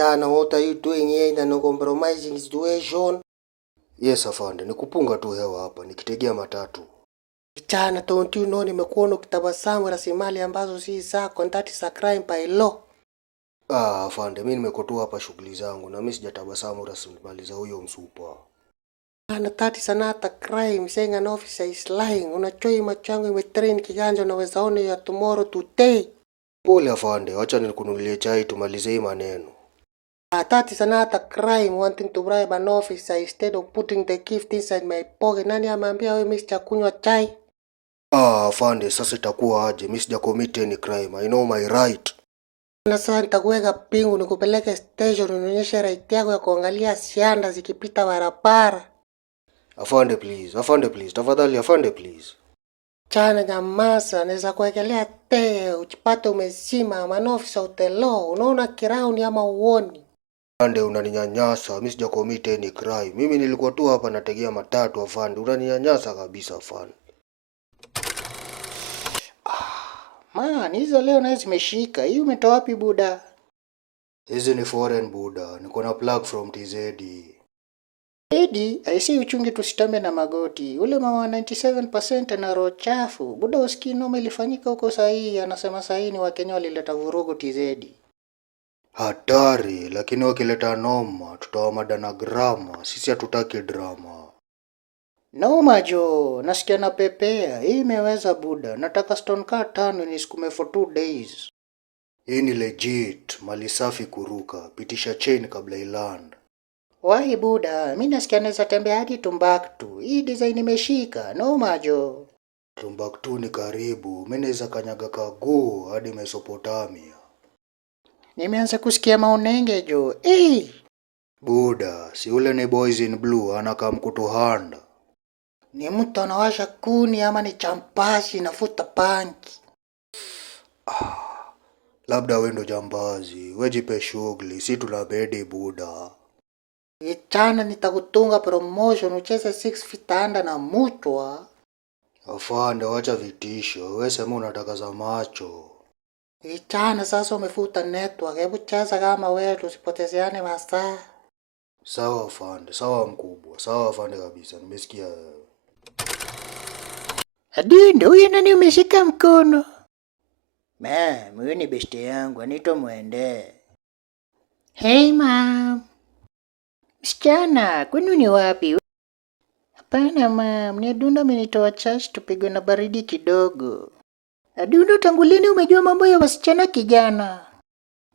Chana, what are you doing here in an uncompromising situation? Yes afande, ni kupunga tu hewa hapa, nikitegea matatu. Chana, don't you know nimekuona ukitabasamu rasilimali ambazo si zako, and that is a crime by law. Afande, mimi nimekutoa hapa shughuli zangu na mimi sijatabasamu rasilimali za huyo msupa. And that is another crime, saying an officer is lying. Unachoi machangu imetrain kiganja, unaweza ona ya tomorrow today. Pole afande, acha nikununulie chai tumalize hii maneno. That is another crime, wanting to bribe an officer instead of putting the gift inside my pocket. Nani ameambia wewe mimi sijakunywa chai? Afande, sasa itakuwa aje? Mimi sija commit any crime. I know my right. Na sasa nitakuweka pingu nikupeleke station unionyeshe right yako ya kuangalia sianda zikipita barabara. Afande please, tafadhali afande please. Chana nyamaza, naweza kuwekelea tee, uchipate umezima, manofisa utelo, unaona kirauni ama uoni. Afande unaninyanyasa, mimi sija commit any crime. Mimi nilikuwa tu hapa nategea matatu afande, unaninyanyasa kabisa afande. Man, hizo leo nazo zimeshika. Hii umetoa wapi buda? Hizi ni foreign buda, niko na plug from TZ. Edi, aisi uchungi tusitambe na magoti. Ule mama 97% ana roho chafu. Buda usikii noma ilifanyika huko sahihi, anasema sahihi ni Wakenya walileta vurugu TZ. Hatari, lakini wakileta noma, tutawamada na grama. Sisi hatutaki drama. Noma jo, nasikia na pepea. Hii imeweza buda. Nataka stone car 5 nisikume for 2 days. Hii ni legit, mali safi kuruka. Pitisha chain kabla iland. Wahi buda, mimi nasikia naweza tembea hadi Tumbaktu. Hii design imeshika, noma jo. Tumbaktu ni karibu, mimi naweza kanyaga Kaguu hadi Mesopotamia. Nimeanza kusikia maonenge jo. Buda, si ule ni Boys in Blue anakaa mkutuhanda. Ni mtu anawasha kuni ama ni champasi nafuta panki? Labda wewe ndo jambazi, wewe jipe shughuli, si tunabedi buda. Chana nitakutunga promotion ucheze 6 feet under na mutwa. Afande wacha vitisho, wewe sema unataka za macho. Chana sasa umefuta network, hebu cheza kama wewe tusipotezeane masaa. Sawa afande, sawa mkubwa, sawa afande kabisa, nimesikia. Adindo, huyu nani umeshika mkono? Huyu ni beste yangu, anaitwa Mwende. Hey ma'am. Msichana, kwenu ni wapi? Hapana ma'am, ni Adundo amenitoa church tupigwe na baridi kidogo. Adundo, tangu lini umejua mambo ya wasichana kijana?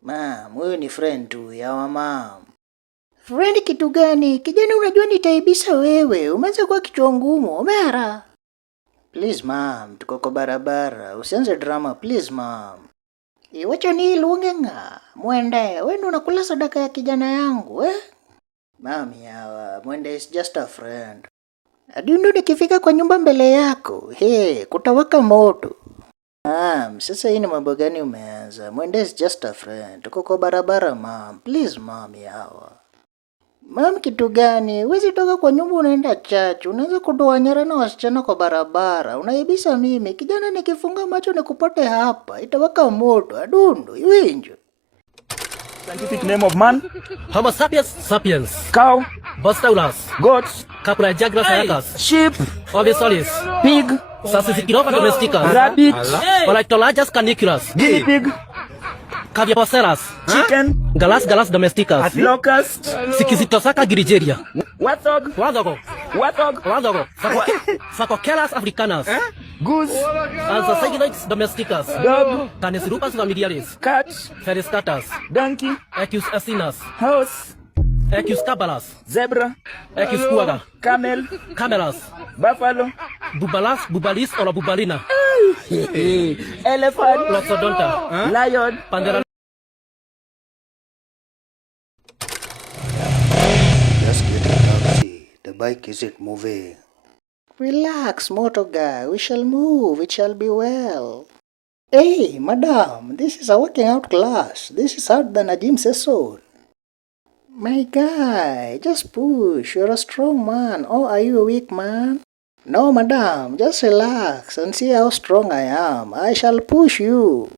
Ma'am, huyu ni friend tu ya ma'am. Friend kitu gani? Kijana unajua nitaibisa wewe, umeanza kuwa kichwa ngumu, umera. Please ma'am, tuko kwa barabara, usianze drama please ma'am. Wacha ni lungenga, Mwende, wewe ndo unakula sadaka ya kijana yangu, Mami yawa, Mwende is just a friend. Adundo, nikifika kwa nyumba mbele yako, kutawaka moto. Sasa hii ni mambo gani umeanza? Mwende is just a friend, tuko kwa barabara ma'am, please mami yawa. Ma'am kitu gani? Huwezi toka kwa nyumba unaenda church, unaanza kutoa nyara na wasichana kwa barabara. Unaibisa mimi, kijana nikifunga macho nikupate hapa, itawaka moto. Adundo, iwinjo. Scientific name of man? Homo sapiens sapiens. Cow? Bostaulas. Goats? Capra jagras ayatas. Sheep? Ovisolis. Pig? Sassizikirofa domesticas. Rabbit? Olactolagias caniculas. Guinea pig? Caviapoceras. Chicken? Galas domesticas. Locust? Sikizitosaka girigeria. Warthog? Warthogo. Warthog? Sacoquelas africanas. Goose? Ansasegiloids domesticas. Dog? Canesirupas familiares. Cat? Feriscatas. Donkey? Equus asinus. Horse? Equus cabalas. Zebra? Equus cuaga. Camel? Camelas. Buffalo? Bubalas, bubalis o la bubalina. Elephant? Loxodonta. Lion? Pandera. Just get a taxi. The bike isn't moving. Relax, motor guy. We shall move. It shall be well. Hey, madam. This is a working out class. This is harder than a gym session. My guy, just push. You're a strong man. Or are you a weak man? No, madam. Just relax and see how strong I am. I shall push you.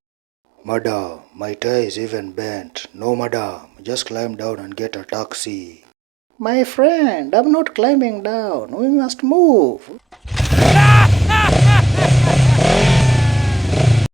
Madam, my tie is even bent. No, madam. Just climb down and get a taxi. My friend, I'm not climbing down. We must move.